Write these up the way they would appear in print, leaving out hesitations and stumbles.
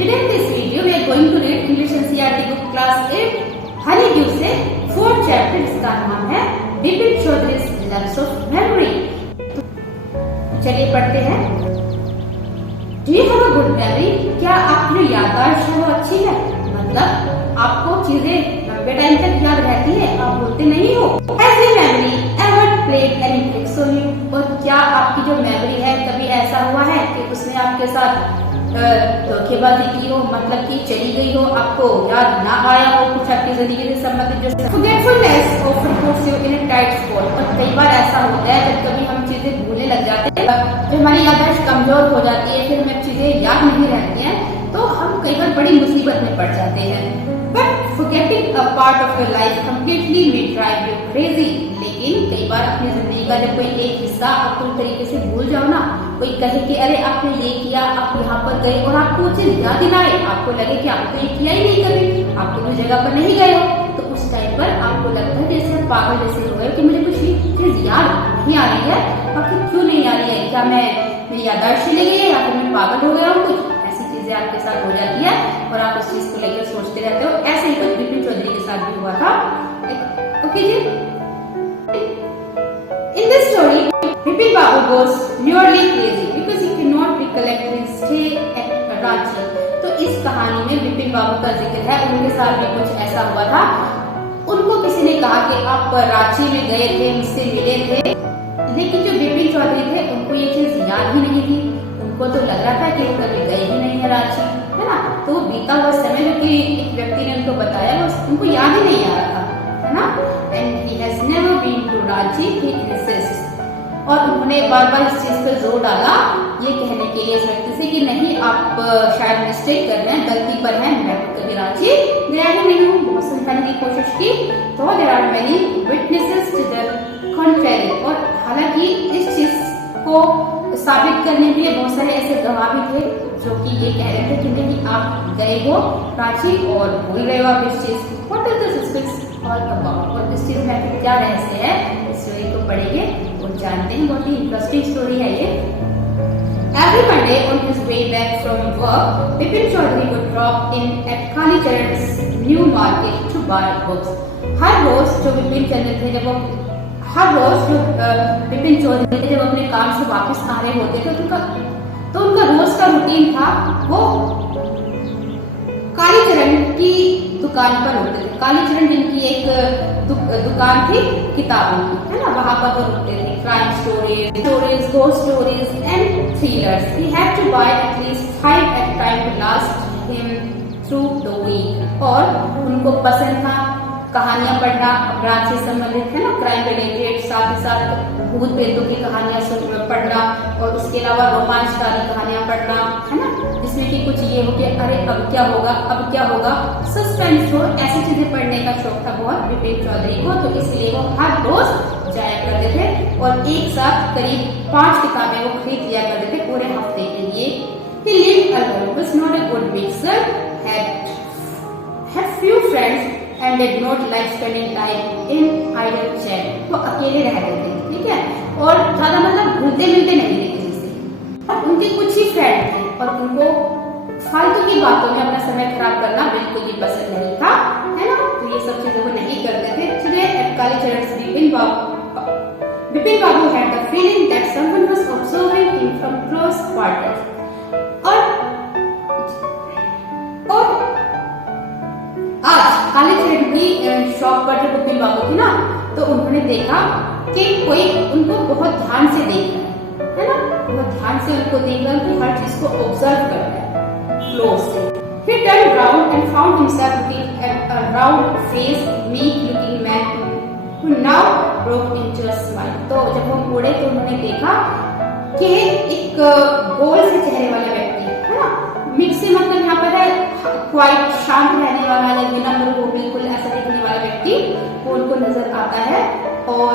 Today in this video we are going to read English NCERT book class 8 Honeydew से 4th chapter जिसका नाम है Bipin चौधरी's Loves of Memory। चलिए पढ़ते हैं। Do you have a good memory? क्या आपकी जो याददाश्त है वो अच्छी है? मतलब आपको चीजें लंबे टाइम तक याद रहती है, आप भूलते नहीं हो। Has your memory ever played any tricks on you? और क्या आपकी जो मेमोरी है कभी ऐसा हुआ है कि उसने आपके साथ धोखेबाजी की हो, मतलब कि चली गई हो, आपको याद ना आया हो कुछ आपकी जिंदगी से संबंधित जो forgetfulness often puts you in a tight spot। और कई बार ऐसा होता है जब कभी हम चीजें भूलने लग जाते हैं, जब हमारी याददाश्त कमजोर हो जाती है, फिर हमें चीजें याद नहीं रहती हैं, तो हम कई बार बड़ी मुसीबत में पड़ जाते हैं। But forgetting a part of your life completely may drive you crazy। लेकिन कई बार अपनी जिंदगी का जब कोई एक हिस्सा आप पूरी तरीके से भूल जाओ ना, कोई कहे कि अरे आपने ये किया, आप यहाँ पर गए और आपको वो चीज याद ही ना आए, आपको लगे कि आपने ये किया ही नहीं कभी, आप किसी जगह पर नहीं गए हो, तो उस टाइम पर आपको लगता है जैसे पागल जैसे हो गए कि मुझे कुछ चीज याद नहीं आ रही है, आखिर क्यों नहीं आ रही है, क्या मेरी याददाश्त चली गई है या फिर मैं पागल हो गया हूँ, कुछ ऐसी चीजें आपके साथ हो जाती है और आप उस चीज को लेकर सोचते रहते हो। ऐसे ही कुछ बिपिन चौधरी के साथ भी हुआ था। ओके जी, in this story Bipin Babu goes nearly crazy because he cannot recollect his stay at Ranchi। तो इस कहानी में बिपिन बाबू का जिक्र है, उनके साथ भी कुछ ऐसा हुआ था। उनको किसी ने कहा कि आप रांची में गए थे, मुझसे मिले थे, लेकिन जो बिपिन चौधरी थे उनको ये चीज याद ही नहीं थी। उनको तो लग रहा था कि वो कभी गए ही नहीं है रांची, है ना। तो बीता हुआ समय जो कि एक व्यक्ति ने उनको बताया वो उनको याद ही नहीं आ रहा था, है ना। And he has never been to Ranchi, he insists. और उन्होंने बार बार इस चीज पर जोर डाला ये कहने के लिए इस व्यक्ति से कि नहीं, आप शायद मिस्टेक कर रहे हैं, गलती पर हैं, मैं कभी रांची गया ही नहीं हूँ। बहुत समझाने की कोशिश की तो there are many witnesses to the contrary. और हालांकि इस चीज को साबित करने के लिए बहुत सारे ऐसे गवाह भी थे जो कि ये कह रहे थे कि नहीं, आप गए हो रांची और भूल रहे हो आप इस चीज को। What is the suspense all about? और इस चीज में क्या रहस्य है, इस स्टोरी को पढ़ेंगे और जानते हैं। बहुत ही इंटरेस्टिंग स्टोरी है ये। Every Monday on his way back from work, Bipin Chaudhary would drop in at Kalicharan's new market to buy books। हर रोज जो बिपिन चौधरी थे जब अपने काम से वापस आ रहे होते थे तो उनका रोज का रूटीन था, वो कालीचरण की दुकान पर होते थे। कालीचरण जिनकी एक दुकान थी किताबों की, है ना, वहां पर वो रुकते थे। Crime stories, ghost stories and thrillers. He had to buy at least 5 at time to last him through the week. और उनको पसंद था कहानियां पढ़ना अपराध से संबंधित, है ना, क्राइम रिलेटेड, साथ ही साथ भूत प्रेतों की कहानियां पढ़ना और उसके अलावा रोमांचकारी कहानियां पढ़ना, है ना, जिसमें कि कुछ ये हो कि अरे अब क्या होगा, सस्पेंस हो, ऐसी चीजें पढ़ने का शौक था बहुत बिपिन चौधरी को। तो इसलिए वो हर रोज जाया करते थे और एक साथ करीब 5 किताबें वो खरीद लिया करते थे पूरे हफ्ते के लिए। He lived alone, was not a good mixer, had few friends and did not like spending time in idle chat। वो अकेले रहते थे, ठीक है, और ज्यादा मतलब घुलते मिलते नहीं थे किसी से। और उनके कुछ ही फ्रेंड थे और उनको फालतू की बातों में अपना समय खराब करना बिल्कुल भी पसंद नहीं था, है ना। तो ये सब चीजें वो नहीं करते थे। Today at Kalicharan's Bipin Babu had the feeling that someone was observing him from close quarters। और आज कालीचरण की शॉप पर जब बिपिन बाबू थी ना, तो उन्होंने देखा कि कोई उनको बहुत ध्यान से देख रहा है ना, बहुत ध्यान से उनको देख रहा है, उनकी हर चीज को ऑब्जर्व कर रहा है क्लोज से। He turned round and found himself looking at a round-faced, meek-looking man who now broke into a smile। तो जब वो मुड़े तो उन्होंने देखा कि एक गोल से चेहरे वाला व्यक्ति, है ना, मिक्स से मतलब यहाँ पर है क्वाइट शांत रहने वाला या विनम्र हो, बिल्कुल ऐसा दिखने वाला व्यक्ति वो उनको नजर आता है। और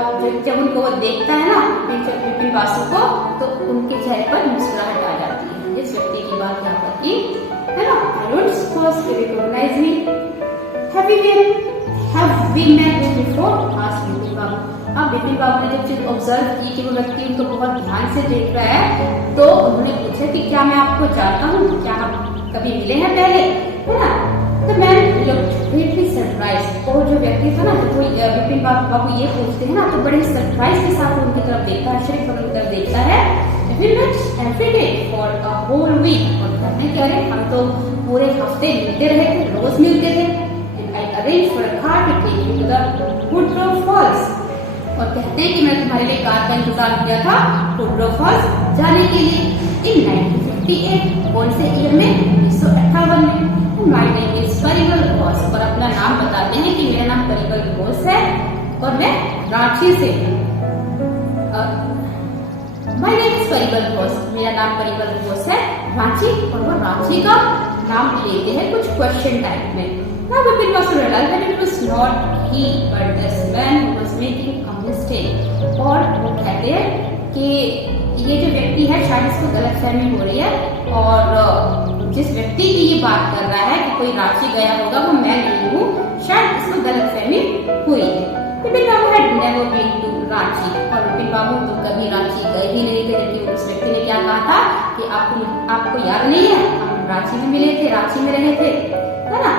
जब उनको वो देखता है ना बिपिन बासु को, तो उनके चेहरे पर मुस्कुराहट आ जाती है। इस व्यक्ति की बात यहाँ पर की, है ना। I don't suppose you recognize me? Have we met before? asked Bipin बाबू। अब बिपिन बाबू ने जब चीज ऑब्जर्व की कि वो व्यक्ति उनको बहुत ध्यान से देख रहा है, तो उन्होंने पूछा कि क्या मैं आपको जानता हूँ, क्या कभी मिले हैं पहले, है ना। The man looked greatly surprised, और जो व्यक्ति था ना, जब कोई विपिन बाबू ये पूछते हैं ना तो बड़े सरप्राइज के साथ उनकी तरफ देखता है, आश्चर्य उनकी तरफ देखता है। We met every day for a whole week, और कहने क्या रहे, हम तो पूरे हफ्ते मिलते रहे थे, रोज मिलते थे। And I arranged for a car to take you to the Woodrow Falls, और कहते हैं कि मैं तुम्हारे लिए कार का इंतजाम किया था वुडरो फॉल्स जाने के लिए इन 1958, कौन से ईयर में, 1958 में। My name is Parimal Ghosh, और अपना नाम बताते हैं कि मेरा नाम परिमल घोष है और मैं रांची से। My name is Parimal Ghosh, मेरा नाम परिमल घोष है, रांची, और वो रांची का नाम लेते हैं कुछ क्वेश्चन टाइप में। Now Bipin was to realize that it was not he but this man who was making a mistake, और वो कहते हैं कि ये जो व्यक्ति है शायद इसको गलतफहमी हो रही है, और जिस व्यक्ति की ये बात कर रहा है कि कोई रांची गया होगा वो मैं नहीं हूँ, शायद इसको गलतफहमी हुई है। विपिन बाबू had never been to Ranchi, और विपिन बाबू तो कभी रांची गए ही नहीं थे, लेकिन उस व्यक्ति ने क्या कहा था कि आपको याद नहीं है, हम रांची में मिले थे, रांची में रहे थे, है ना।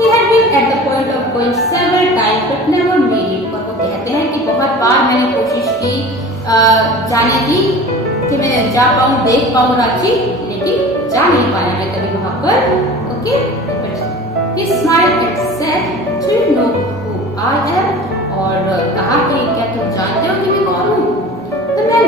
He had been at the point of going several times but never made it, और वो कहते हैं कि बहुत बार मैंने कोशिश की जाने की कि मैं जा पाऊँ, देख पाऊँ रांची, लेकिन जा नहीं पाया मैं कभी वहाँ पर। Okay, he smiled and said, "Do you know who I am?" और कहा कि क्या तुम जानते हो कि मैं कौन हूँ। The man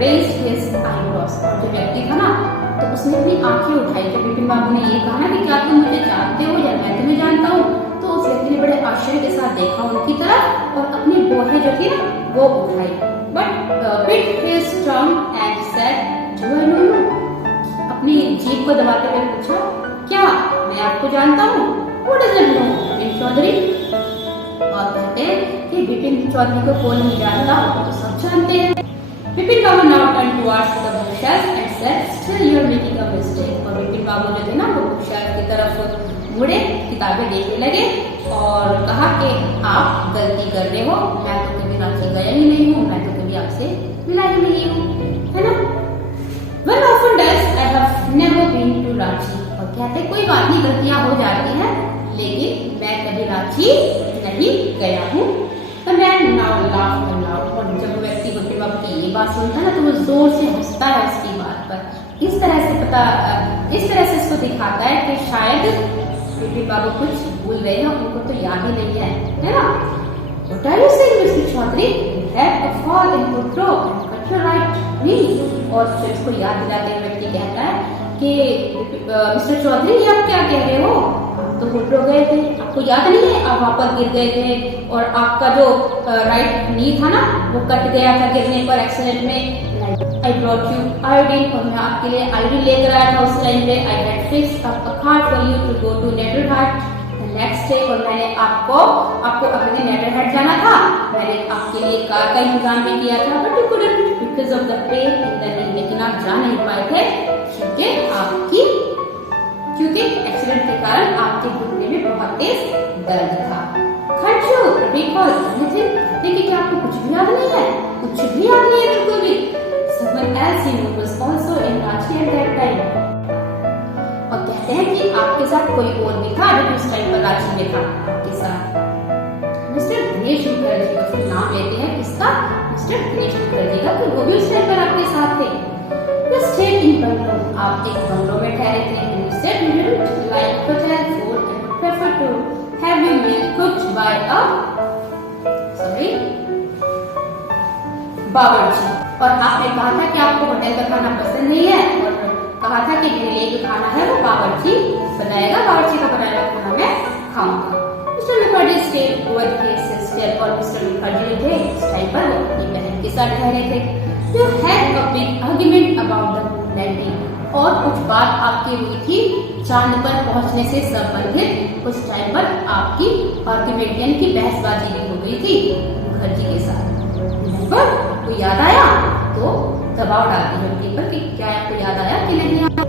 raised his eyebrows, और जो व्यक्ति था ना तो उसने अपनी आंखें उठाई। जब विपिन बाबू ने ये कहा ना कि क्या तुम मुझे जानते हो या मैं तुम्हें जानता हूँ, तो उस व्यक्ति ने बड़े आश्चर्य के साथ देखा उनकी तरफ और अपनी भौहें जो थी ना वो उठाई। But bit his tongue and said, "Do I know you?" अपनी जीभ को दबाते हुए पूछा, क्या मैं आपको जानता हूँ? Who doesn't know Vipin Chaudhary? और कहते हैं कि विपिन चौधरी को कौन नहीं जानता, तो सब जानते हैं। विपिन बाबू now turned towards the bookshelf and said, "Still you are making a mistake." और विपिन बाबू जो थे ना वो बुकशेल्फ की तरफ मुड़े, किताबें देखने लगे और कहा कि आप गलती कर रहे हो, मैं तो कभी रांची गया ही नहीं हूँ, मैं तो कभी आपसे मिला ही नहीं हूँ, है ना। One often does, I have never been to Ranchi, और कहते कोई बात नहीं, गलतियाँ हो जाती हैं, लेकिन मैं कभी रांची नहीं गया हूँ। The man now laughed aloud, और जब वो व्यक्ति विपिन बाबू की ये बात सुनता ना तो वो जोर से हंसता है उसकी बात पर। इस तरह से इसको दिखाता है कि शायद विपिन बाबू कुछ भूल रहे हैं, उनको तो याद ही नहीं है ना। What are you saying, Mr. Chaudhary? You had a fall in Woodrow and cut your right knee, और फिर इसको याद दिलाते हुए व्यक्ति कहता है कि मिस्टर चौधरी ये आप क्या कह रहे हो, तो वुडरो गए थे, आपको याद नहीं है, आप वहाँ पर गिर गए थे और आपका जो राइट नी था ना वो कट गया था गिरने पर एक्सीडेंट में। I brought you iodine, और मैं आपके लिए आयोडीन लेकर आया था उस टाइम पे। I had fixed up a car for you to go to Netherhat the next day, और मैंने आपको अगले दिन नेदरहैट जाना था, मैंने आपके लिए कार का इंतजाम भी किया था, but you couldn't because of the pain in the knee, लेकिन आप जा नहीं पाए थे क्योंकि एक्सीडेंट के कारण आपके घुटने में बहुत तेज दर्द था। खर्चो रिकॉल एनीथिंग, लेकिन क्या आपको कुछ भी याद नहीं है? कुछ भी याद नहीं है बिल्कुल भी। Someone else you know was also in Ranchi at that time, और कहते हैं कि आपके साथ कोई और भी था जो उस टाइम पर रांची में था आपके साथ। मिस्टर दिनेश मुखर्जी का फिर नाम लेते हैं, किसका? मिस्टर दिनेश मुखर्जी का, तो वो भी उस टाइम पर आपके साथ थे। You stayed in बंगलो, आप एक बंगलो में ठहरे थे। You said you didn't like hotel food and prefer to have your meal cooked by a बावर्ची, और आपने कहा था कि आपको होटल का खाना पसंद नहीं है और कहा था कि मेरे लिए जो खाना है वो बावर्ची बनाएगा, बावर्ची का बनाया हुआ खाना मैं खाऊंगा। Mister Mukherjee stayed with his sister, और मिस्टर मुखर्जी थे इस टाइम पर वो अपनी बहन के साथ ठहरे थे। You had a big argument about the moon landing, और कुछ बात आपकी हुई थी चांद पर पहुंचने से संबंधित। उस टाइम पर आपकी आर्ग्यूमेंट यानी कि बहसबाजी भी हो गई थी मुखर्जी के साथ। रिमेंबर, तो याद आया? तो दबाव डालती है उनके ऊपर कि क्या आपको याद आया कि नहीं आया।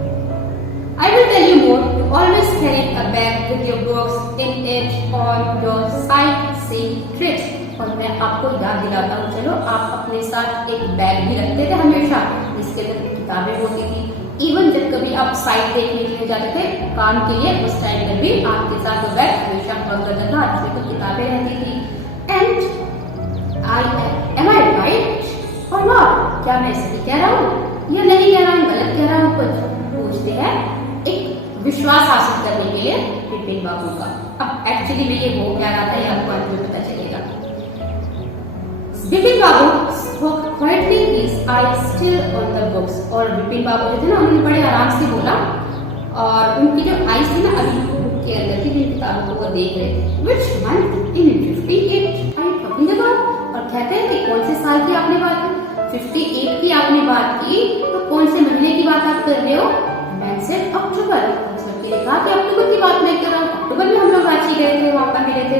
I will tell you more. You always carry a bag with your books in it on your sightseeing trips. और मैं आपको याद दिलाता हूँ, चलो आप अपने साथ एक बैग भी रखते थे हमेशा, जिसके अंदर किताबें होती थी। इवन जब कभी आप साइट देखने के लिए जाते थे काम के लिए, उस टाइम में भी आपके साथ वो बैग हमेशा हुआ करता था, जिसमें कुछ किताबें रहती थी। एंड एम आई राइट और नॉट, क्या मैं सही कह रहा हूँ या नहीं कह रहा हूँ, गलत कह रहा हूँ, कुछ पूछते हैं एक विश्वास हासिल करने के लिए विपिन बाबू का। अब एक्चुअली में ये हो क्या रहा था, ये आपको अंत में पता चलेगा। विपिन बाबू spoke quietly, his eyes still on the books। और विपिन बाबू जो थे ना, उन्होंने बड़े आराम से बोला और उनकी जो आईज थी ना अभी बुक के अंदर थी, जिन किताबों को वो देख रहे थे। Which month in 58 are you talking about? और कहते हैं कि कौन से साल की आपने बात की? 58 की आपने बात की, तो कौन से महीने की बात आप कर रहे हो? मैंने सेड अक्टूबर। उसने कहा कि अक्टूबर की बात नहीं कर रहा हूँ, अक्टूबर में हम लोग रांची गए थे, वहां पर मिले थे।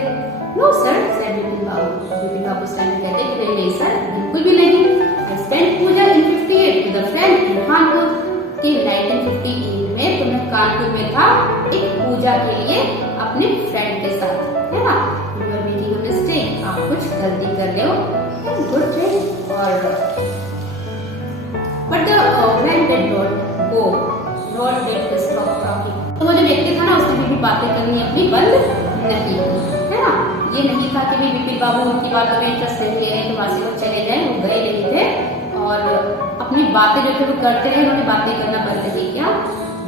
नो सर, सेड विपिन बाबू। विपिन बाबू उस टाइम कहते हैं कि नहीं सर, बिल्कुल भी नहीं। I spent Puja in 58 with a friend in Kanpur. कि 1958 में तो मैं कानपुर में था एक पूजा के लिए अपने फ्रेंड के साथ, है ना। You are making a mistake, आप कुछ गलती कर रहे हो। Good friend. और but the man did not go, not did stop talking. तो वो जो व्यक्ति था ना, उसने भी बातें करनी अपनी बंद नहीं की, है ना। ये नहीं था कि भी विपिन बाबू उनकी बातों में इंटरेस्ट नहीं ले रहे हैं तो वहां से वो चले गए, वो गए नहीं थे और अपनी बातें जो थे वो करते रहे, उन्होंने बातें करना बंद नहीं किया।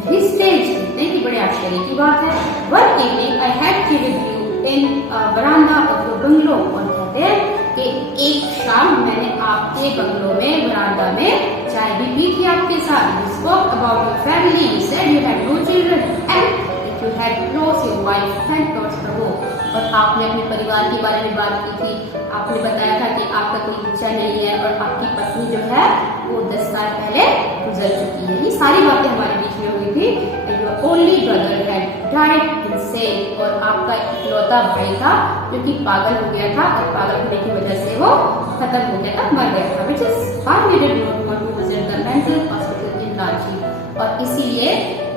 वेरी स्ट्रेंज, इतने की बड़े आश्चर्य की बात है। One evening I had T with you in बरामदा ऑफ योर बंगलो। और कहते हैं कि एक शाम मैंने आपके बंगलो में, बरामदा में चाय भी पी थी आपके साथ। You spoke about your family, you said you had no children and you had lost your wife 10 years ago। और आपने अपने परिवार के बारे में बात की थी, आपने बताया था कि आपका कोई बच्चा नहीं है और आपकी पत्नी जो है वो 10 साल पहले गुजर चुकी है। ये सारी बातें हमारे बीच में हुई थी। Your only brother had died insane. और आपका इकलौता भाई था जो कि पागल हो गया था और पागल होने की वजह से वो खत्म हो गया था, मर गया था। which is why we did not want to visit the mental hospital in Ranchi। और इसीलिए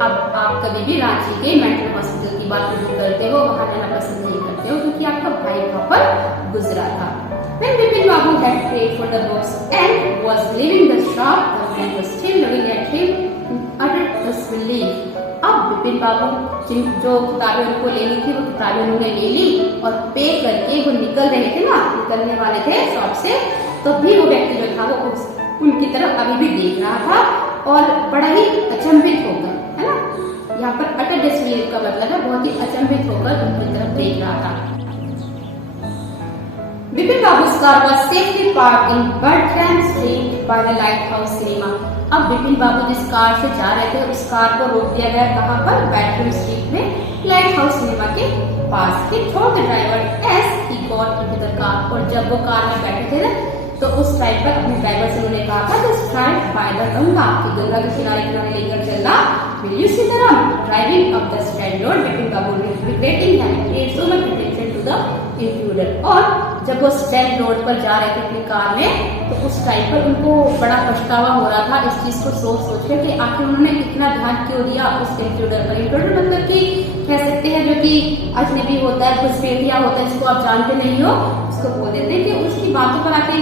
अब आप कभी भी रांची के मेंटल हॉस्पिटल की बात जो करते हो वहां जाना पसंद नहीं करते हो, क्योंकि आपका भाई वहां पर गुजरा था। When Vipin Babu had paid for the books and was leaving the shop, the man was still looking at him in utter disbelief। अब विपिन बाबू जो किताबें उनको लेनी थी वो किताबें उन्होंने ले ली और पे करके वो निकल रहे थे ना, निकलने वाले थे शॉप से, तो भी वो व्यक्ति जो था वो उनकी तरफ अभी भी देख रहा था और बड़ा ही अचंभित होकर, है ना। यहाँ पर अटर डिसबिलीफ का मतलब है बहुत ही अचंभित होकर उनकी तरफ देख रहा था। Vipin बाबू's car was safely parked in Bertram Street by the Lighthouse Cinema। अब विपिन बाबू जिस कार से जा रहे थे उस कार को रोक दिया गया कहाँ पर? बैटरम स्ट्रीट में लाइट हाउस सिनेमा के पास। He told the driver as he got into the car। और जब वो कार में बैठे थे ना तो उस टाइम पर अपने ड्राइवर से उन्होंने कहा था just drive by the Ganga, कि गंगा के किनारे किनारे लेकर चलना। Will you see the ram driving up the strand road? Vipin Babu regretting having paid so much attention to the intruder। और जब वो स्टैंड रोड पर जा रहे थे अपनी कार में तो उस टाइम पर उनको बड़ा पछतावा हो रहा था इस चीज को सोच कर कि आखिर उन्होंने इतना ध्यान क्यों दिया उस इंट्रूडर पर। इंट्रूडर मतलब कि कह सकते हैं जो कि अजनबी होता है, घुसपैठिया होता है, जिसको आप जानते नहीं हो, उसको बोल देते हैं कि उसकी बातों पर आके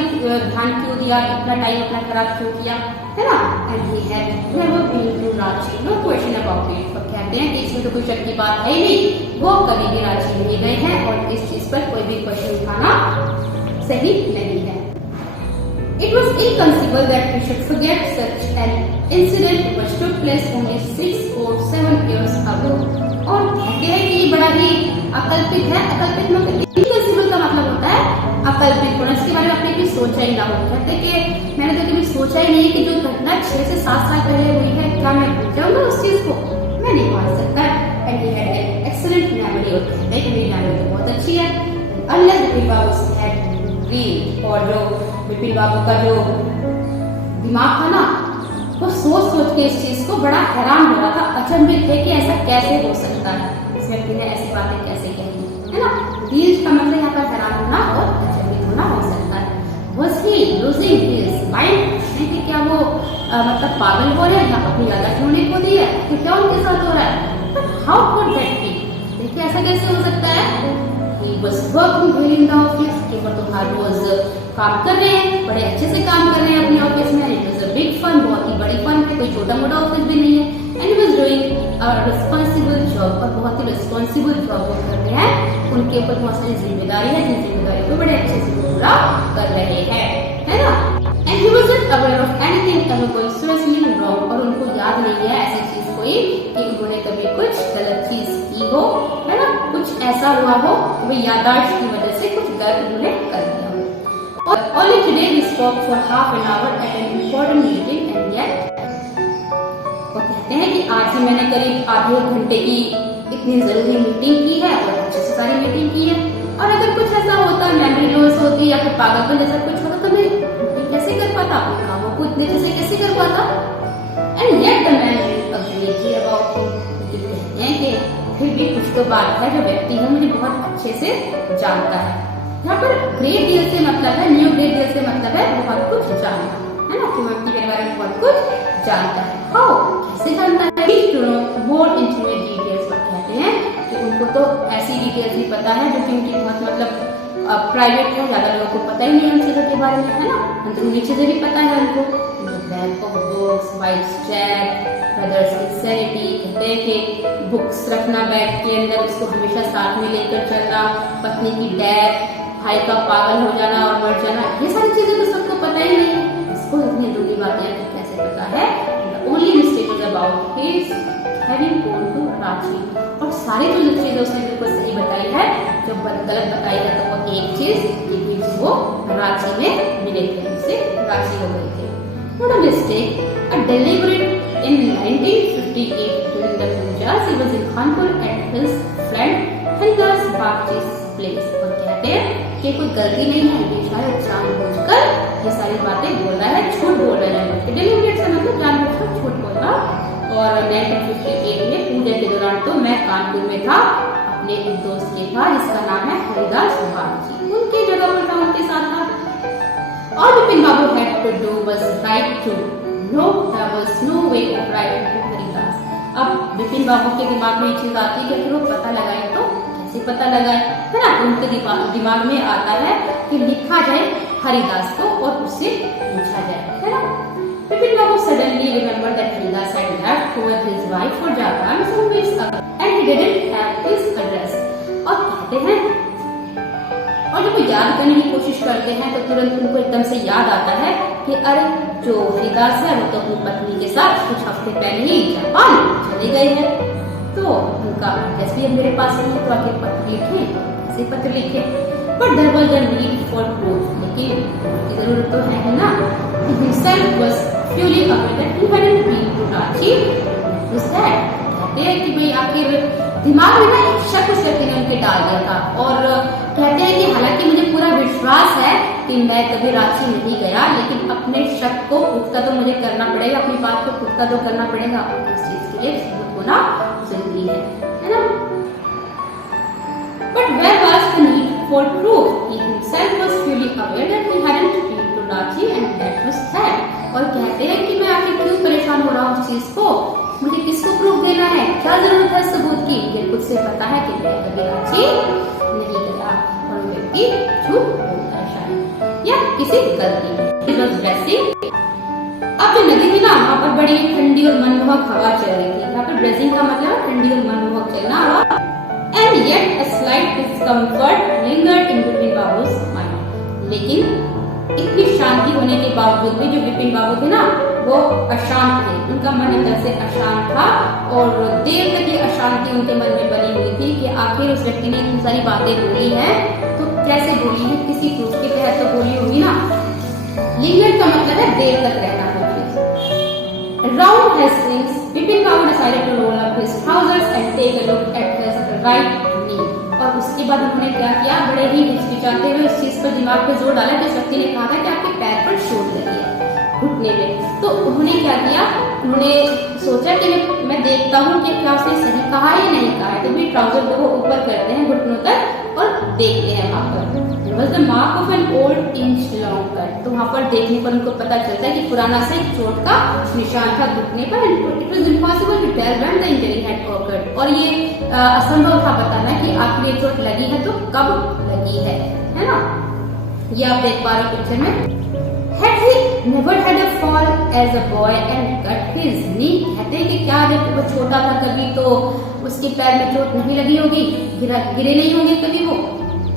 ध्यान क्यों दिया, इतना टाइम अपना खराब क्यों किया, है ना। And he had never been to Ranchi, no question about it. और कहते हैं कि इसमें तो कोई शक की बात है ही नहीं, वो कभी भी रांची नहीं गए हैं और इस चीज पर कोई भी क्वेश्चन उठाना सही नहीं है। It was inconceivable that we should forget such an incident which took place only 6 or 7 years ago। और कहते हैं कि ये बड़ा ही अकल्पित है। अकल्पित मतलब इनकंसीबल का मतलब होता है अकल्पित होना, इसके बारे में आपने कभी सोचा ही ना हो। कहते हैं कि मैंने तो कभी सोचा ही नहीं कि जो घटना 6 से 7 साल पहले हुई है, क्या मैं भूल जाऊंगा उस चीज को? मैं नहीं मान सकता। And he had an excellent memory. और कहते हैं कि मेरी मेमोरी तो बहुत अच्छी है। Unless Vipin Babu had read, और जो विपिन बाबू का जो दिमाग था ना वो सोच के इस चीज को बड़ा हैरान हो रहा था, अचंभित थे कि ऐसा कैसे हो सकता है, इस व्यक्ति ने ऐसी बातें कैसे कही, है ना। रीड का मतलब यहाँ पर हैरान होना और अचंभित होना हो सकता है। Was he losing his mind? कि क्या वो मतलब पागल हो रहे हैं या अपनी याददाश्त होने को दी है, कि क्या उनके साथ हो रहा है? But how could that be? देखिए ऐसा कैसे हो सकता है? He was working very in the office, कि वो तो हर रोज काम कर रहे हैं, बड़े अच्छे से काम कर रहे हैं अपने ऑफिस में। It was a big fun, बहुत ही बड़ी फन है, कोई छोटा मोटा ऑफिस भी नहीं है। And he was responsible job, और बहुत ही रिस्पॉन्सिबल जॉब वो कर रहे हैं। उनके ऊपर बहुत सारी जिम्मेदारी है, जिन जिम्मेदारी को बड़े अच्छे से पूरा कर रहे हैं, है ना। And he wasn't aware of anything ever going seriously wrong, और उनको याद नहीं है ऐसी चीज कोई कि उन्होंने कभी कुछ गलत चीज की हो, है ना, कुछ ऐसा हुआ हो वो याददाश्त की वजह से कुछ गलत उन्होंने कर दिया हो। और only today we spoke for half an hour at an important meeting and yet, वो कहते हैं कि आज ही मैंने करीब आधे घंटे की इतनी जरूरी मीटिंग की है और अच्छे से सारी मीटिंग की है, और अगर कुछ ऐसा होता, मेमोरी लॉस होती या फिर पागलपन जैसा कुछ होता तो मैं मीटिंग कैसे कर पाता, अपने कामों को इतने जैसे कैसे कर पाता। And yet the man agree about him, कहते हैं कि फिर भी कुछ तो बात है, जो व्यक्ति है मुझे बहुत अच्छे से जानता है। यहाँ पर ग्रेट डील से मतलब है, न्यू ग्रेट डील से मतलब है बहुत कुछ जानना, है ना, कि व्यक्ति के बारे में बहुत कुछ जानता है। हाउ, कैसे जानता है, मोर इंटीमेट डिटेल्स, कहते हैं कि उनको तो ऐसी डिटेल्स भी पता है जो कि उनकी बहुत मतलब प्राइवेट है, ज्यादा लोगों को पता ही नहीं है उन चीजों के बारे में, है ना। अंदरूनी चीजें भी पता है उनको, bag of books, wife's check, brothers की सैनिटी, कहते हैं कि बुक्स रखना बैग के अंदर, उसको हमेशा साथ में लेकर चलना, पत्नी की डेथ, भाई का पागल हो जाना और मर जाना, ये सारी चीजें तो सबको पता ही नहीं है। इसको इतनी अधूरी बातें कैसे पता है। Only mistake is about his having gone to Ranchi, और सारी जो चीजें उसने बिल्कुल सही बताई है, जो गलत बताई है तो वो एक चीज कि वो रांची में मिले थे, उनसे रांची हो गए थे। What a mistake! A deliberate in 1958 during the pujas, he was in Kanpur at his friend Haridas Bagchi's place. और कहते हैं कि कोई गलती नहीं है, ये शायद जानबूझकर ये सारी बातें बोल रहा है, झूठ बोल रहा है। डेलिबरेट से मतलब जानबूझकर झूठ बोल रहा। और 1958 में पूजा के दौरान तो मैं कानपुर में था, अपने एक दोस्त के था जिसका नाम है हरिदास बागची, उनकी जगह पर था, उनके साथ था। All Bipin Babu had to do was write to. No, there was no way of writing to Haridas. अब बिपिन बाबू के दिमाग में ये चीज आती है कि अगर वो पता लगाए तो कैसे पता लगाए, है ना। उनके दिमाग में आता है कि लिखा जाए हरिदास को और उससे पूछा जाए, है ना। बिपिन बाबू suddenly remembered that Haridas had left with his wife for Japan some weeks ago and he didn't have his address. और कहते हैं, और जब वो याद करने की कोशिश करते हैं तो तुरंत उनको एकदम से याद आता है कि अरे जो हरिदास है वो तो अपनी पत्नी के साथ कुछ हफ्ते पहले ही जापान चले गए हैं, तो उनका एड्रेस भी मेरे पास नहीं है, तो आगे पत्र लिखे, ऐसे पत्र लिखे। But there was a need for proof, लेकिन जरूरत तो है ना। He himself was fully aware that he hadn't been to Ranchi, कहते हैं कि भाई आखिर दिमाग में ना एक शक उस व्यक्ति ने उनके डाल दिया था। और कहते हैं कि हालांकि मुझे पूरा विश्वास है कि मैं कभी रांची नहीं गया, लेकिन अपने शक को पुख्ता तो मुझे करना पड़ेगा, अपनी बात को पुख्ता तो करना पड़ेगा, और इस चीज के लिए सबूत होना जरूरी है ना। But where was the need for proof, he himself was fully aware that he hadn't been to Ranchi and that was that. और कहते हैं कि मैं आखिर क्यों परेशान हो रहा हूँ इस चीज को, मुझे किसको प्रूफ देना है, क्या जरूरत है सबूत की, मुझे खुद से पता है कि मैं कभी रांची नहीं गया। और व्यक्ति झूठ बोलता है शायद या किसी गलती ड्रेसिंग। अब जो नदी थी ना, वहाँ पर बड़ी ठंडी और मनमोहक हवा चल रही थी। यहाँ पर ड्रेसिंग का मतलब ठंडी और मनमोहक चलना हवा। And yet a slight discomfort lingered in Bipin Babu's mind, लेकिन इतनी शांति होने के बावजूद भी जो बिपिन बाबू थे ना वो अशांत थे, उनका मन अंदर से अशांत था, और देर तक ये अशांति उनके मन में बनी हुई थी कि आखिर उस व्यक्ति ने इतनी सारी बातें बोली हैं तो कैसे बोली है, किसी प्रूफ के तहत तो बोली होगी ना। लिंगर का मतलब है देर तक रहना। Around his wings, Bipin Babu decided to roll up his trousers and take a look at his right knee. और उसके बाद उन्होंने क्या किया, बड़े ही हिचकिचाते हुए उस चीज पर दिमाग पे जोर डाला जिस व्यक्ति ने कहा था कि आपके पैर पर चोट लगी है घुटने में। तो उन्होंने क्या किया, उन्होंने सोचा कि मैं देखता हूँ कि क्या उसने सही कहा है या नहीं कहा है। तो भी ट्राउजर को वो ऊपर करते हैं घुटनों तक और देखते हैं वहां पर। There was the mark of an old inch long cut. तो वहां पर देखने पर उनको पता चलता है कि पुराना सा एक चोट का निशान था घुटने पर। It was impossible to tell when the injury had occurred. और ये असंभव था बताना कि आखिर ये चोट लगी है तो कब लगी है ना। ये आप देख पा रहे पिक्चर में। Had he never had a fall as a boy and cut his knee. कहते हैं कि क्या जब वो छोटा था कभी तो उसके पैर में चोट नहीं लगी होगी, गिरे नहीं होंगे कभी वो।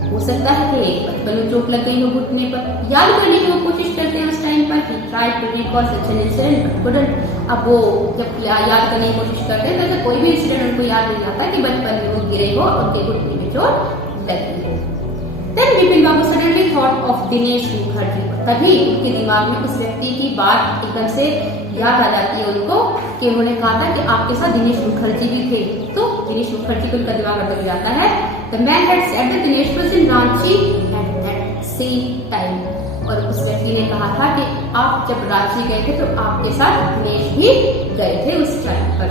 हो सकता है कि बचपन में चोट लग गई हो घुटने पर। याद करने की वो कोशिश करते हैं उस टाइम पर कि try to recall such an incident but couldn't. अब वो जब याद करने की कोशिश करते हैं तो कोई भी इंसिडेंट उनको याद नहीं आता कि बचपन में वो गिरे हो और उनके घुटने में चोट लगी हो। Then Vipin Babu suddenly thought of Dinesh Mukherjee. तभी उनके दिमाग में उस व्यक्ति की बात एकदम से याद आ जाती है उनको कि उन्होंने कहा था कि आपके साथ दिनेश मुखर्जी भी थे। तो दिनेश मुखर्जी को उनका दिमाग बदल जाता है। The man had said that Dinesh was in Ranchi at that same time। और उस व्यक्ति ने कहा था कि आप जब रांची गए थे तो आपके साथ दिनेश भी गए थे उस टाइम पर।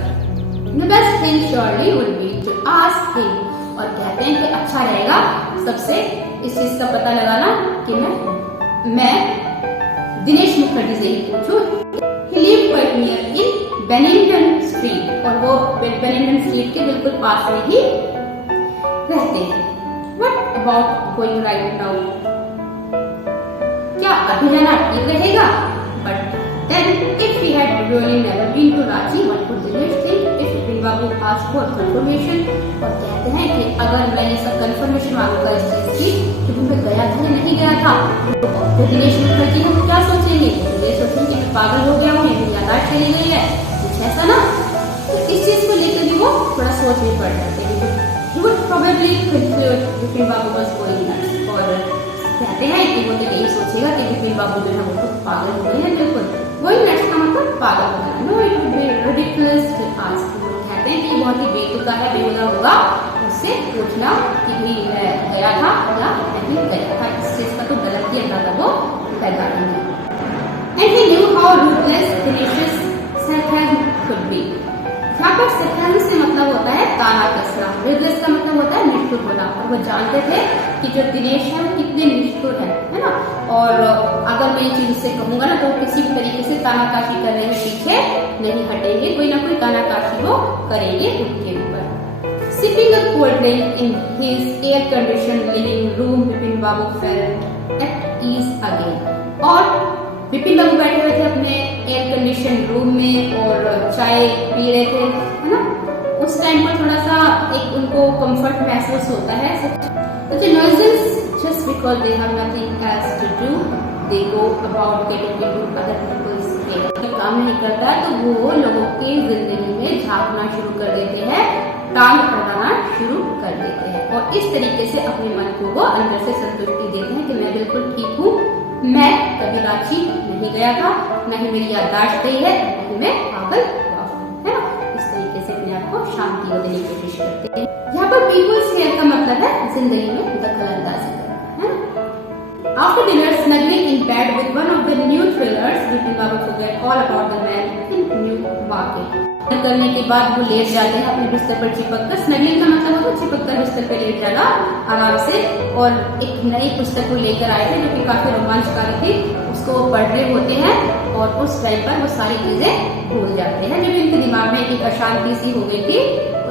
The best thing surely would be to ask him। और कहते हैं कि अच्छा रहेगा सबसे इस चीज का पता लगाना कि मैं दिनेश मुखर्जी से ही पूछूं। He lived quite near in Bennington Street। और वो Bennington Street के बिल्कुल पास में ही रहते हैं। What about going right now? क्या अभी जाना ठीक रहेगा? But then if we had really never been to Ranchi, what would Dinesh think if Vipin Babu asked for confirmation? और कहते हैं कि अगर मैं ये सब कंफर्मेशन मांगूंगा इस चीज की कि मैं गया था या नहीं गया था तो दिनेश मुखर्जी हम क्या सोचेंगे? ये सोचेंगे कि मैं पागल हो गया हूँ, मेरी यादाश्त चली गई है, कुछ ऐसा ना। तो इस चीज को लेकर भी वो थोड़ा सोच में पड़ जाते हैं। He would probably conclude Vipin Babu was going nuts। और कहते हैं कि वो तो यही सोचेगा कि विपिन बाबू जो है वो तो पागल हो गए हैं बिल्कुल। वही नेक्स्ट का मतलब पागल हो गया। No, it would be ridiculous to ask। कहते हैं कि बहुत ही बेतुका है, बेहुदा होगा उससे पूछना कि भाई मैं गया था या नहीं गया था। इस चीज का तो गलत ही अंदाजा वो पैदा करेंगे। And he knew how ruthless Dinesh's sarcasm could be। यहाँ पर sarcasm से मतलब होता है ताना कसना, ruthless का मतलब होता है निष्ठुर होना। और वो जानते थे कि जो दिनेश है वो कितने निष्ठुर है ना। और अगर मैं ये चीज उससे कहूंगा ना तो किसी भी तरीके से तानाकाशी करने में पीछे नहीं हटेंगे, कोई ना कोई तानाकाशी वो करेंगे उनके ऊपर। Sipping a cold drink in his air-conditioned living room, Vipin Babu felt at ease again। और विपिन बाबू बैठे हुए थे अपने एयर कंडीशन रूम में और चाय पी रहे थे, है ना। उस टाइम पर थोड़ा सा एक उनको कंफर्ट महसूस होता है। The noises just because they have nothing else to do, they go about getting into other people's hair। जब काम नहीं करता है तो वो लोगों की जिंदगी में झांकना शुरू कर देते हैं, टांग अड़ाना शुरू कर देते हैं और इस तरीके से अपने मन को वो अंदर से संतुष्टि देते हैं कि मैं बिल्कुल ठीक हूँ, मैं कभी रांची नहीं गया था, न ही मेरी याददाश्त गई है, न ही मैं पागल हुआ हूँ, है ना। इस तरीके से अपने आप को शांति देने की कोशिश करते हैं। यहाँ पर पीपल्स हेयर का मतलब है जिंदगी में दखल अंदाजी करना, है ना। After dinner, snuggling in bed with one of the new thrillers, Vipin Babu forget all about the man in New Market। करने के बाद वो लेट जाते हैं अपने बिस्तर पर चिपक कर। स्नगलिंग का मतलब होता है चिपक कर बिस्तर पर लेट जाना आराम से। और एक नई पुस्तक को लेकर आए थे जो कि काफी रोमांचकारी थी, उसको पढ़ रहे होते हैं और उस टाइम पर वो सारी चीजें भूल जाते हैं जो कि इनके दिमाग में एक अशांति सी हो गई थी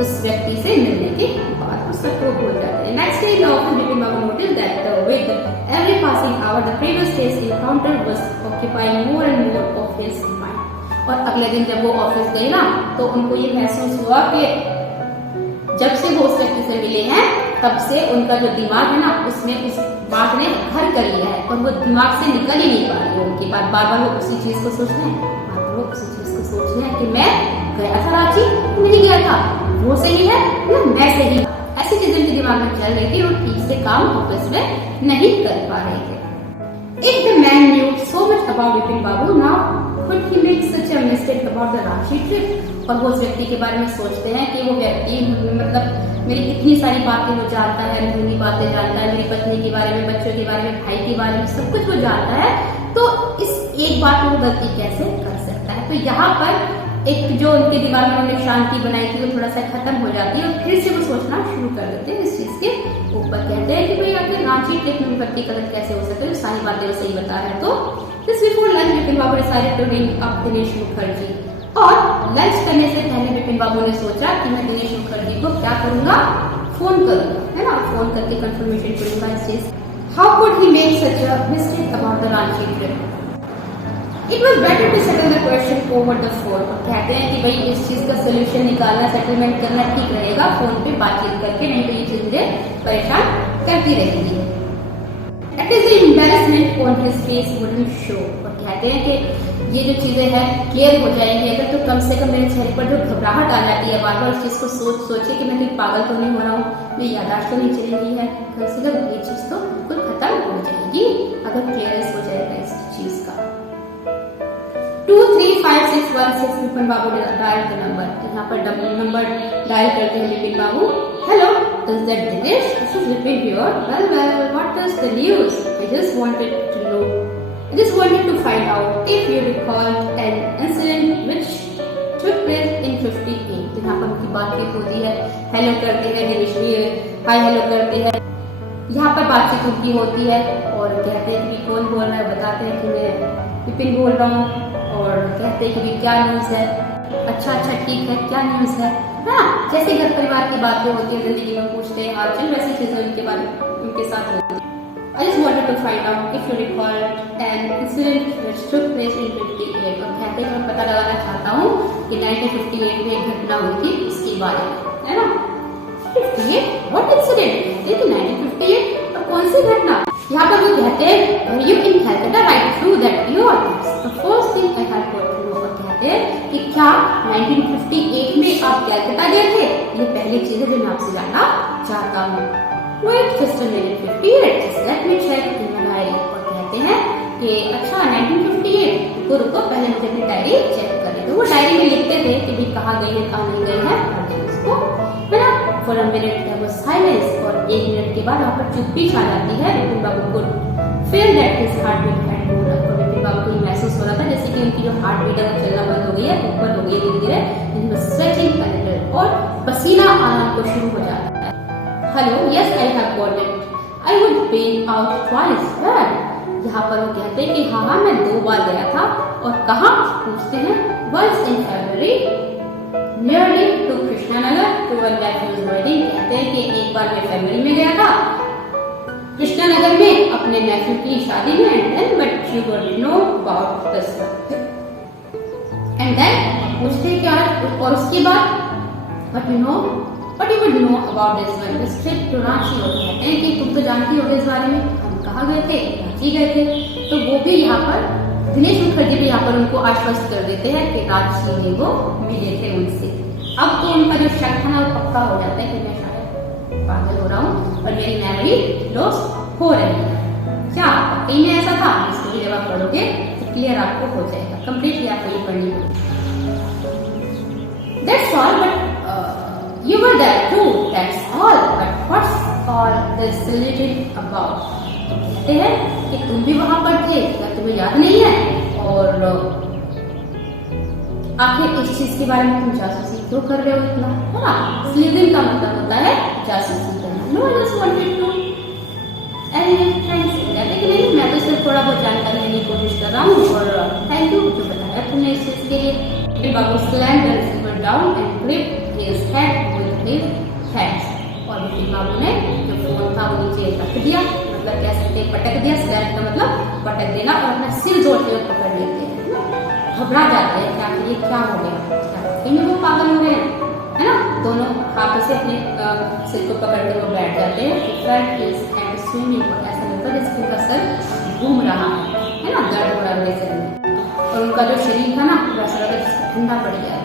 उस व्यक्ति से मिलने के बाद, पुस्तक को भूल जाते हैं। Next day office Vipin Babu noticed that with every passing hour the previous day's encounter was occupying more and more of his mind। और अगले दिन जब वो ऑफिस गए ना तो उनको ये महसूस हुआ कि जब से वो उस व्यक्ति से मिले हैं तब से उनका जो दिमाग है ना उसमें उस बात ने घर कर लिया है और वो दिमाग से निकल ही नहीं पा रही है उनकी बात। बार बार वो उसी चीज को सोच रहे हैं, बार बार वो उसी चीज को सोच रहे हैं कि मैं गया था रांची, नहीं गया था, वो सही है या मैं सही। ऐसी चीजें उनके दिमाग में चल रही थी और ठीक से काम ऑफिस में नहीं कर पा रहे थे। If the man knew so much about Vipin Babu, now could he make such a mistake about the Ranchi trip? और वो उस व्यक्ति के बारे में सोचते हैं कि वो व्यक्ति मतलब मेरी इतनी सारी बातें वो जानता है, अंदरूनी बातें जानता है, मेरी पत्नी के बारे में, बच्चों के बारे में, भाई के बारे में, सब कुछ वो जानता है, तो इस एक बात में वो गलती कैसे कर सकता है। तो यहाँ पर एक जो उनके दिमाग में उन्होंने शांति बनाई थी वो थोड़ा सा खत्म हो जाती है और फिर से वो सोचना शुरू कर देते हैं इस चीज के ऊपर। कहते हैं कि भाई आखिर रांची ट्रिप में विपत्ति कदम कैसे हो सकते हैं, सारी बातें वो सही बता है। तो this before lunch Vipin Babu decided to ring up Dinesh Mukherjee. और लंच करने से पहले विपिन बाबू ने सोचा कि मैं दिनेश मुखर्जी को क्या करूंगा, फोन करूंगा, है ना, फोन करके कंफर्मेशन करूंगा इस चीज। How could he make such a mistake about the Ranchi trip. It was better to settle the question over the phone. और कहते हैं कि भाई इस चीज का सोल्यूशन निकालना, सेटलमेंट करना ठीक रहेगा फोन पे बातचीत करके, नहीं तो ये चीज मुझे परेशान करती रहेगी। That is the embarrassment on his face wouldn't show। और कहते हैं कि ये जो चीजें हैं क्लियर हो जाएंगी अगर तो कम से कम मेरे चेहरे पर जो घबराहट आ जाती है बार बार उस चीज को सोचे कि मैं कहीं पागल तो नहीं हो रहा हूँ, मेरी यादाश्त तो नहीं चली गई है, कम से कम ये चीज तो बिल्कुल खत्म हो जाएगी अगर क्लियरेंस हो जाएगा इस चीज का। 235616 विपिन बाबू ने डायल द नंबर। यहाँ पर डबल नंबर डायल करते हैं Vipin Babu. Hello, is that Dinesh? This is Vipin here. Well, what is the news? I just wanted to find out if you recall an incident which took place in 58। यहाँ पर उनकी बातचीत होती है, hello करते हैं दिनेश भी हाय हेलो करते हैं, यहाँ पर बातचीत उनकी होती है और कहते हैं कि कौन बोल रहा है, बताते हैं कि मैं विपिन बोल रहा हूँ और कहते हैं कि क्या न्यूज़ है। अच्छा ठीक है, क्या न्यूज़ है। हाँ, जैसे घर परिवार की बातें होती है, जिंदगी में पूछते हैं हालचाल, वैसी चीजें उनके साथ होती है। I just wanted to find out if you recall an incident which took place in 58। और कहते हैं मैं पता लगाना चाहता हूँ कि 1958 में एक घटना हुई थी उसके बारे में, है ना। 58 what incident? कहते हैं कि 1958 और कौन सी घटना। यहाँ पर वो कहते हैं you in Calcutta right through that year। The first thing I had got to know। और कहते हैं कि क्या 1958 में आप कैलकाटा गए थे, ये पहली चीज है जो मैं आपसे जानना चाहता हूँ। Wait just a minute, 58 just let me check in my diary। और कहते हैं कि अच्छा 1958, रुको पहले मुझे अपनी डायरी चेक करने दो। वो डायरी में लिखते थे कि भी कहाँ गए हैं कहाँ नहीं गए हैं उसको, है ना। For a minute there was silence। और एक मिनट के बाद वहाँ पर चुप्पी छा जाती है। विपिन बाबू को feel that his heartbeat had moved up। और विपिन बाबू को महसूस हो रहा था जैसे कि उनकी जो हार्ट बीट है वो चलना बंद हो गई है, ऊपर हो गई है धीरे धीरे, स्वेटिंग a little। और पसीना आना को शुरू हो जाता है। Hello, yes I have got it, I would been out twice. यहाँ पर वो कहते हैं कि हाँ मैं 2 बार गया था। और कहाँ पूछते हैं, once in February nearly to Krishnanagar to one nephew's wedding. कहते हैं कि एक बार मैं फरवरी में गया था कृष्णानगर में अपने नेफ्यू की शादी में, and then but you would know about this. And then पूछते हैं क्या, और उसके बाद but you would know about this one, this trip to Ranchi. और कहते हैं कि तुम तो जानती हो इस बारे में, हम कहाँ गए थे, रांची गए थे। तो वो भी यहाँ पर दिनेश मुखर्जी भी यहाँ पर उनको आश्वस्त कर देते हैं कि रांची में वो मिले थे उनसे। अब तो उनका जो शक था ना वो पक्का हो जाता है कि मैं शायद पागल हो रहा हूँ और मेरी मेमोरी लॉस हो रही है। क्या कहीं में ऐसा था? इसको जब आप पढ़ोगे तो क्लियर आपको हो जाएगा, कंप्लीटली आपको ये पढ़नी होगी। That's all, but you were there too, that's all, but what's all this religion about? कहते हैं कि तुम भी वहां पर थे, क्या तुम्हें याद नहीं है? और आखिर इस चीज के बारे में तुम जासूसी क्यों कर रहे हो इतना? हाँ, स्लीजिंग का मतलब होता है जासूसी करना। No, I just wanted to thanks. कहते कि नहीं, मैं तो सिर्फ थोड़ा बहुत जानकारी लेने की कोशिश कर रहा हूँ और थैंक यू जो बताया तुमने इस चीज के लिए। बाबू slammed the receiver down and gripped his head with his hands। और विपिन बाबू ने जो फोन था वो नीचे रख दिया, मतलब कह सकते हैं पटक दिया। स्लैम का मतलब पटक देना, और अपना सिर जोड़ के पकड़ लेते हैं, घबरा जाते हैं क्या ये क्या हो गया, क्या वो पागल हो गए हैं, है ना। दोनों हाथों से अपने सिर को पकड़ के वो बैठ जाते हैं। स्विमिंग, और ऐसा लगता है जैसे उनका सर घूम रहा है ना, दर्द हो रहा है सर में। और उनका जो शरीर था ना वैसा लगा जैसे ठंडा पड़ गया है।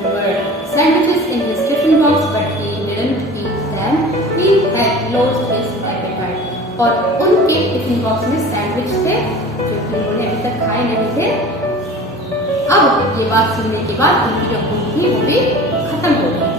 There were sandwiches in his tiffin box, but he didn't eat them. He had lost his appetite। और उनके टिफिन बॉक्स में सैंडविच थे जो कि उन्होंने अभी तक खाए नहीं थे। अब ये बात सुनने के बाद उनकी जो भूख थी वो भी खत्म हो गई।